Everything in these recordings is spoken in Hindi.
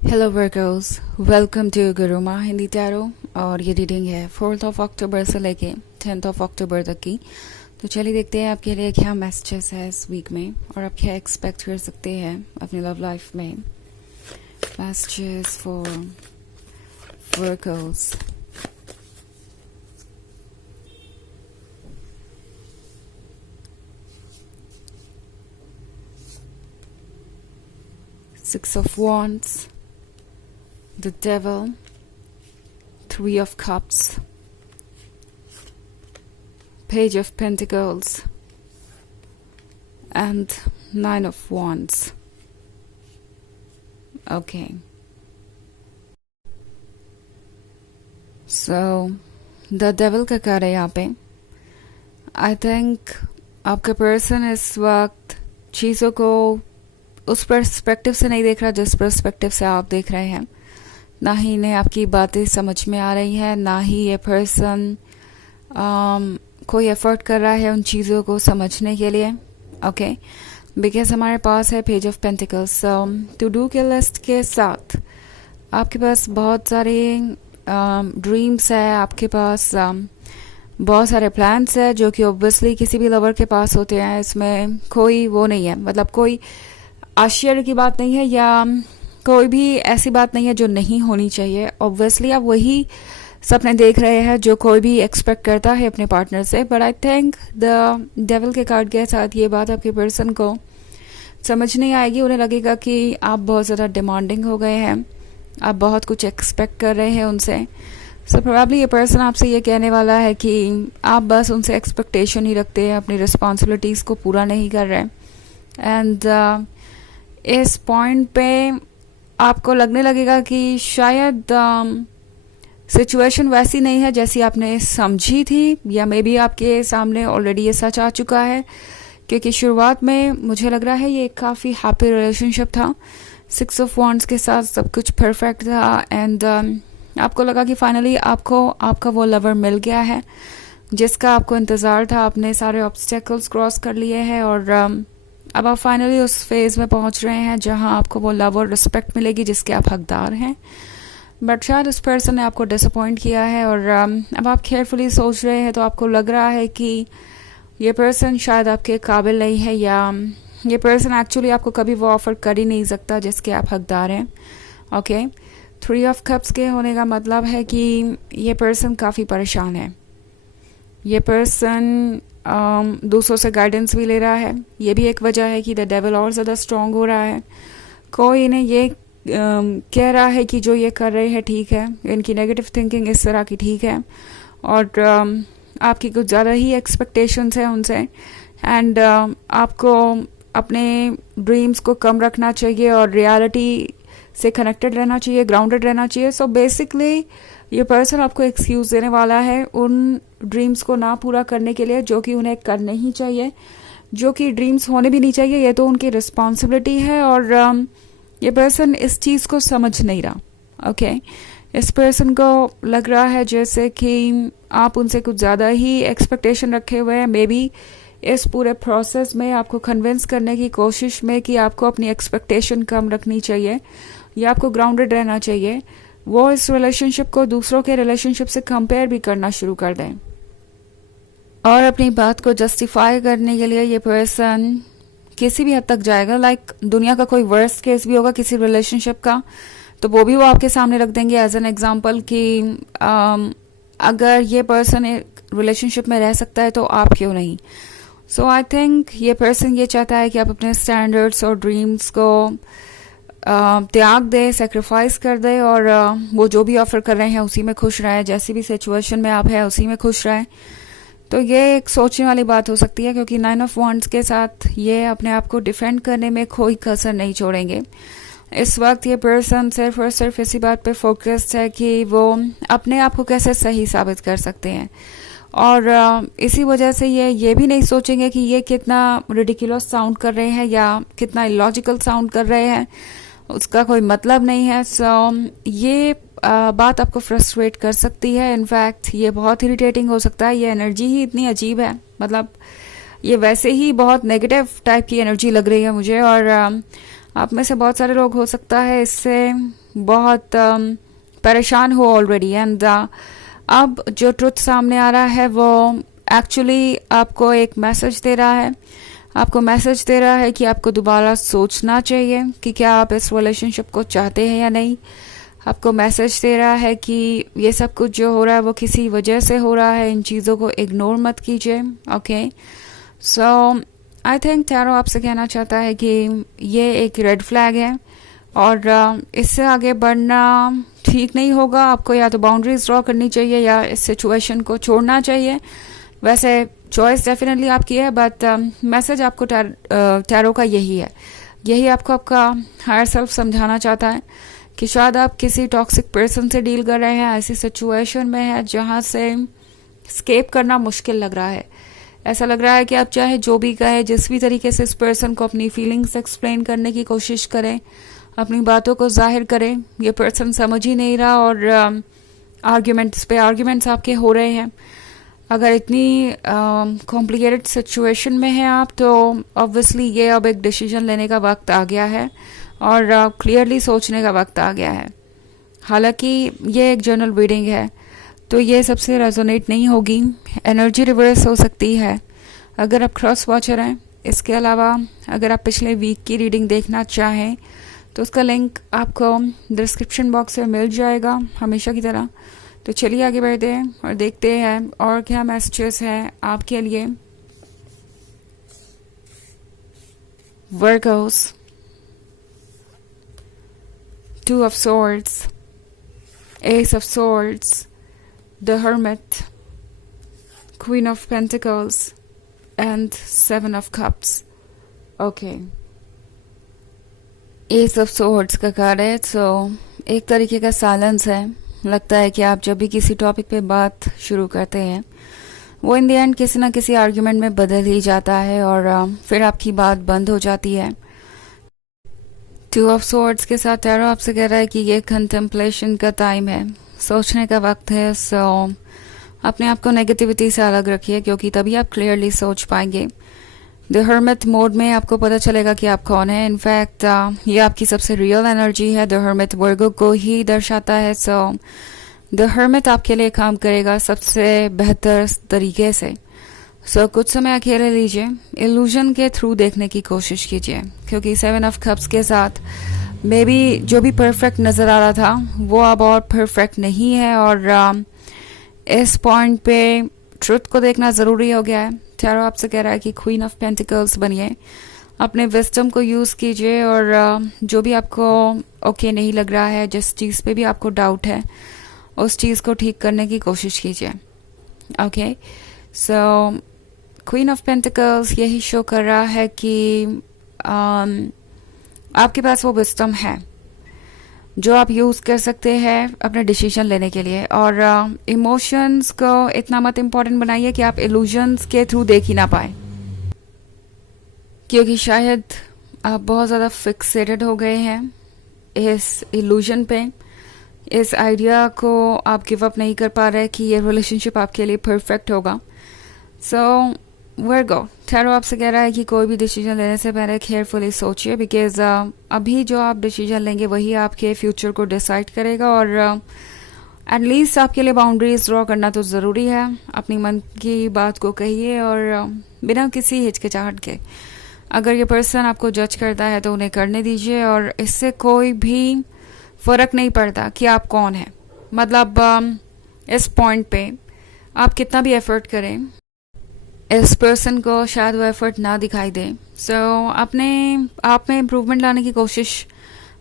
Hello workers, welcome to Guruma Hindi tarot. और ये रीडिंग है 4 अक्टूबर से लेके 10 अक्टूबर तक की। तो चलिए देखते हैं आपके लिए क्या मैसेजेस है इस वीक में और आप क्या एक्सपेक्ट कर सकते हैं अपनी लव लाइफ में। Messages for workers. Six of Wands, the Devil, Three of Cups, Page of Pentacles, and Nine of Wands. Okay. So, the Devil का कार्ड है यहाँ पे। I think आपका पर्सन इस वक्त चीज़ों को उस पर्सपेक्टिव से नहीं देख रहा जिस पर्सपेक्टिव से आप देख रहे हैं। ना ही इन्हें आपकी बातें समझ में आ रही हैं, ना ही ये पर्सन कोई एफर्ट कर रहा है उन चीज़ों को समझने के लिए। ओके, बिकॉज हमारे पास है पेज ऑफ पेंटिकल्स। टू डू के लिस्ट के साथ आपके पास बहुत सारे ड्रीम्स है, आपके पास बहुत सारे प्लान्स है जो कि ऑब्वियसली किसी भी लवर के पास होते हैं। इसमें कोई वो नहीं है, मतलब कोई आश्चर्य की बात नहीं है या कोई भी ऐसी बात नहीं है जो नहीं होनी चाहिए। ऑब्वियसली आप वही सपने देख रहे हैं जो कोई भी एक्सपेक्ट करता है अपने पार्टनर से। But I think the devil के कार्ड के साथ ये बात आपके पर्सन को समझ नहीं आएगी। उन्हें लगेगा कि आप बहुत ज़्यादा डिमांडिंग हो गए हैं, आप बहुत कुछ एक्सपेक्ट कर रहे हैं उनसे। सो प्रोबेबली ये पर्सन आपसे ये कहने वाला है कि आप बस उनसे एक्सपेक्टेशन ही रखते हैं, अपनी रिस्पॉन्सिबिलिटीज़ को पूरा नहीं कर रहे। एंड इस पॉइंट पे आपको लगने लगेगा कि शायद सिचुएशन वैसी नहीं है जैसी आपने समझी थी, या मे बी आपके सामने ऑलरेडी ये सच आ चुका है। क्योंकि शुरुआत में मुझे लग रहा है ये काफ़ी हैप्पी रिलेशनशिप था। 6 ऑफ वॉन्ड्स के साथ सब कुछ परफेक्ट था। एंड आपको लगा कि फाइनली आपको आपका वो लवर मिल गया है जिसका आपको इंतज़ार था। आपने सारे ऑब्स्टेकल्स क्रॉस कर लिए हैं और अब आप फाइनली उस फेज़ में पहुंच रहे हैं जहां आपको वो लव और रिस्पेक्ट मिलेगी जिसके आप हकदार हैं। बट शायद उस पर्सन ने आपको डिसअपॉइंट किया है और अब आप केयरफुली सोच रहे हैं तो आपको लग रहा है कि ये पर्सन शायद आपके काबिल नहीं है, या ये पर्सन एक्चुअली आपको कभी वो ऑफर कर ही नहीं सकता जिसके आप हकदार हैं। ओके, 3 ऑफ कप्स के होने का मतलब है कि ये पर्सन काफ़ी परेशान है। ये पर्सन दूसरों से गाइडेंस भी ले रहा है। ये भी एक वजह है कि द डेविल और ज़्यादा स्ट्रॉन्ग हो रहा है। कोई इन्हें ये कह रहा है कि जो ये कर रहे हैं ठीक है, इनकी नेगेटिव थिंकिंग इस तरह की ठीक है और आपकी कुछ ज़्यादा ही एक्सपेक्टेशंस है उनसे। एंड आपको अपने ड्रीम्स को कम रखना चाहिए और रियलिटी से कनेक्टेड रहना चाहिए, ग्राउंडेड रहना चाहिए। सो बेसिकली ये पर्सन आपको एक्सक्यूज़ देने वाला है उन ड्रीम्स को ना पूरा करने के लिए जो कि उन्हें करने ही चाहिए, जो कि ड्रीम्स होने भी नहीं चाहिए। ये तो उनकी रिस्पॉन्सिबिलिटी है और ये पर्सन इस चीज़ को समझ नहीं रहा। ओके, इस पर्सन को लग रहा है जैसे कि आप उनसे कुछ ज़्यादा ही एक्सपेक्टेशन रखे हुए हैं। मे बी इस पूरे प्रोसेस में आपको कन्विंस करने की कोशिश में कि आपको अपनी एक्सपेक्टेशन कम रखनी चाहिए या आपको ग्राउंडेड रहना चाहिए, वो इस रिलेशनशिप को दूसरों के रिलेशनशिप से कंपेयर भी करना शुरू कर दें और अपनी बात को जस्टिफाई करने के लिए ये पर्सन किसी भी हद तक जाएगा। लाइक दुनिया का कोई वर्स्ट केस भी होगा किसी रिलेशनशिप का तो वो भी वो आपके सामने रख देंगे एज एन एग्जाम्पल कि अगर ये पर्सन एक रिलेशनशिप में रह सकता है तो आप क्यों नहीं। सो आई थिंक ये पर्सन ये चाहता है कि आप अपने स्टैंडर्ड्स और ड्रीम्स को त्याग दे, सेक्रीफाइस कर दे और वो जो भी ऑफर कर रहे हैं उसी में खुश रहें, जैसी भी सिचुएशन में आप हैं उसी में खुश रहें। तो ये एक सोचने वाली बात हो सकती है क्योंकि 9 ऑफ वॉन्ड्स के साथ ये अपने आप को डिफेंड करने में कोई कसर नहीं छोड़ेंगे। इस वक्त ये पर्सन सिर्फ और सिर्फ इसी बात पे फोकस्ड है कि वो अपने आप को कैसे सही साबित कर सकते हैं और इसी वजह से ये भी नहीं सोचेंगे कि ये कितना रिडिकुलस साउंड कर रहे हैं या कितना इलॉजिकल साउंड कर रहे हैं, उसका कोई मतलब नहीं है। सो ये बात आपको फ्रस्ट्रेट कर सकती है। इनफैक्ट ये बहुत इरिटेटिंग हो सकता है। ये एनर्जी ही इतनी अजीब है, मतलब ये वैसे ही बहुत नेगेटिव टाइप की एनर्जी लग रही है मुझे और आप में से बहुत सारे लोग हो सकता है इससे बहुत परेशान हो ऑलरेडी, एंड अब जो ट्रुथ सामने आ रहा है वो एक्चुअली आपको एक मैसेज दे रहा है। आपको मैसेज दे रहा है कि आपको दोबारा सोचना चाहिए कि क्या आप इस रिलेशनशिप को चाहते हैं या नहीं। आपको मैसेज दे रहा है कि ये सब कुछ जो हो रहा है वो किसी वजह से हो रहा है, इन चीज़ों को इग्नोर मत कीजिए। Okay, so I think tarot आपसे कहना चाहता है कि ये एक रेड फ्लैग है और इससे आगे बढ़ना ठीक नहीं होगा। आपको या तो बाउंड्रीज ड्रॉ करनी चाहिए या इस सिचुएशन को छोड़ना चाहिए। वैसे चॉइस डेफिनेटली आपकी है, बट मैसेज आपको टैरो का यही है। यही आपको आपका हायर सेल्फ समझाना चाहता है कि शायद आप किसी टॉक्सिक पर्सन से डील कर रहे हैं, ऐसी सिचुएशन में है जहां से स्केप करना मुश्किल लग रहा है। ऐसा लग रहा है कि आप चाहे जो भी कहे, जिस भी तरीके से इस पर्सन को अपनी फीलिंग्स एक्सप्लेन करने की कोशिश करें, अपनी बातों को जाहिर करें, ये पर्सन समझ ही नहीं रहा और आर्ग्यूमेंट्स पे आर्ग्यूमेंट्स आपके हो रहे हैं। अगर इतनी कॉम्प्लिकेटेड सिचुएशन में है आप, तो ऑब्वियसली ये अब एक डिसीजन लेने का वक्त आ गया है और क्लियरली सोचने का वक्त आ गया है। हालांकि ये एक जनरल रीडिंग है तो ये सबसे रेजोनेट नहीं होगी, एनर्जी रिवर्स हो सकती है अगर आप क्रॉस वॉचर हैं। इसके अलावा अगर आप पिछले वीक की रीडिंग देखना चाहें तो उसका लिंक आपको डिस्क्रिप्शन बॉक्स में मिल जाएगा हमेशा की तरह। तो चलिए आगे बढ़ते हैं और देखते हैं और क्या मैसेजेस हैं आपके लिए। वर्कोस, 2 of Swords, Ace of Swords, the Hermit, Queen of Pentacles, and 7 of Cups. Okay. Ace of Swords का कार्ड है, तो एक तरीके का साइलेंस है। लगता है कि आप जब भी किसी टॉपिक पे बात शुरू करते हैं वो इन द एंड किसी ना किसी आर्ग्यूमेंट में बदल ही जाता है और फिर आपकी बात बंद हो जाती है। 2 of Swords के साथ टैरो आपसे कह रहा है कि ये कंटेम्पलेशन का टाइम है, सोचने का वक्त है। सो अपने आप को नेगेटिविटी से अलग रखिए क्योंकि तभी आप क्लियरली सोच पाएंगे। द हर्मिट मोड में आपको पता चलेगा कि आप कौन है। इनफैक्ट ये आपकी सबसे रियल एनर्जी है। द हर्मिट वर्गो को ही दर्शाता है। सो द हर्मिट आपके लिए काम करेगा सबसे बेहतर तरीके से। सो कुछ समय अकेले लीजिए, इल्यूजन के थ्रू देखने की कोशिश कीजिए क्योंकि 7 of Cups के साथ मे बी जो भी परफेक्ट नज़र आ रहा था वो अब और परफेक्ट नहीं है और इस पॉइंट पे ट्रुथ को देखना ज़रूरी हो गया है। टैरो आपसे कह रहा है कि क्वीन ऑफ पेंटिकल्स बनिए, अपने विजडम को यूज़ कीजिए और जो भी आपको ओके नहीं लग रहा है, जिस चीज़ पे भी आपको डाउट है, उस चीज़ को ठीक करने की कोशिश कीजिए। Okay, so queen of pentacles यही शो कर रहा है कि आपके पास वो विजडम है जो आप यूज़ कर सकते हैं अपने डिसीजन लेने के लिए। और इमोशंस को इतना मत इम्पोर्टेंट बनाइए कि आप इल्यूजन्स के थ्रू देख ही ना पाए, क्योंकि शायद आप बहुत ज़्यादा फिक्सेटेड हो गए हैं इस इल्यूजन पे, इस आइडिया को आप गिव अप नहीं कर पा रहे कि ये रिलेशनशिप आपके लिए परफेक्ट होगा। सो वर्गो, टैरो आपसे कह रहा है कि कोई भी डिसीजन लेने से पहले केयरफुली सोचिए बिकॉज अभी जो आप डिसीजन लेंगे वही आपके फ्यूचर को डिसाइड करेगा और एटलीस्ट आपके लिए बाउंड्रीज ड्रॉ करना तो ज़रूरी है। अपनी मन की बात को कहिए और बिना किसी हिचकिचाहट के। अगर ये पर्सन आपको जज करता है तो उन्हें करने दीजिए और इससे कोई भी फ़र्क नहीं पड़ता कि आप कौन हैं। मतलब इस पॉइंट पे आप कितना भी एफर्ट करें, इस पर्सन को शायद वो एफर्ट ना दिखाई दे। सो अपने आप में इम्प्रूवमेंट लाने की कोशिश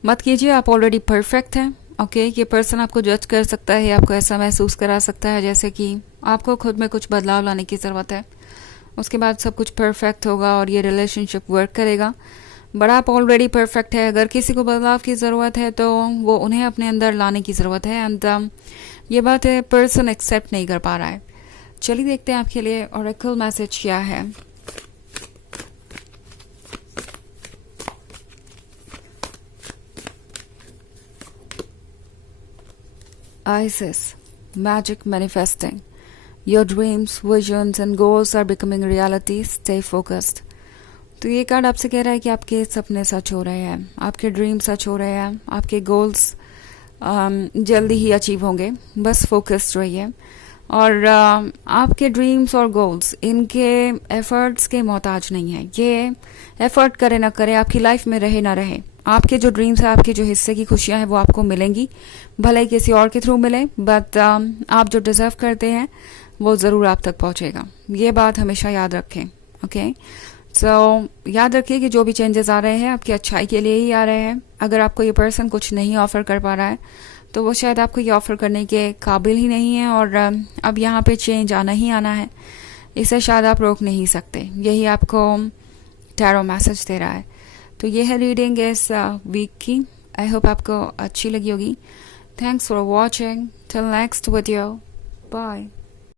मत कीजिए, आप ऑलरेडी परफेक्ट हैं। ओके, ये पर्सन आपको जज कर सकता है, आपको ऐसा महसूस करा सकता है जैसे कि आपको खुद में कुछ बदलाव लाने की ज़रूरत है, उसके बाद सब कुछ परफेक्ट होगा और ये रिलेशनशिप वर्क करेगा। बट आप ऑलरेडी परफेक्ट है। अगर किसी को बदलाव की ज़रूरत है तो वो उन्हें अपने अंदर लाने की ज़रूरत है एंड ये बात है पर्सन एक्सेप्ट नहीं कर पा रहा है। चलिए देखते हैं आपके लिए ऑरेकल मैसेज क्या है। Isis, magic manifesting. Your dreams, visions and goals are becoming reality. Stay focused. तो ये कार्ड आपसे कह रहा है कि आपके सपने सच हो रहे हैं, आपके ड्रीम सच हो रहे हैं, आपके गोल्स जल्दी ही अचीव होंगे। बस फोकस्ड रहिए और आपके ड्रीम्स और गोल्स इनके एफर्ट्स के मोहताज नहीं है। ये एफर्ट करे ना करे, आपकी लाइफ में रहे ना रहे, आपके जो ड्रीम्स है, आपके जो हिस्से की खुशियां हैं वो आपको मिलेंगी, भले ही किसी और के थ्रू मिले, बट आप जो डिजर्व करते हैं वो ज़रूर आप तक पहुंचेगा। ये बात हमेशा याद रखें। ओके, सो याद रखिए कि जो भी चेंजेस आ रहे हैं आपकी अच्छाई के लिए ही आ रहे हैं। अगर आपको ये पर्सन कुछ नहीं ऑफर कर पा रहा है तो वो शायद आपको ये ऑफर करने के काबिल ही नहीं है, और अब यहाँ पे चेंज आना ही आना है, इसे शायद आप रोक नहीं सकते। यही आपको टैरो मैसेज दे रहा है। तो ये है रीडिंग इस वीक की। आई होप आपको अच्छी लगी होगी। Thanks for watching. Till next video, bye.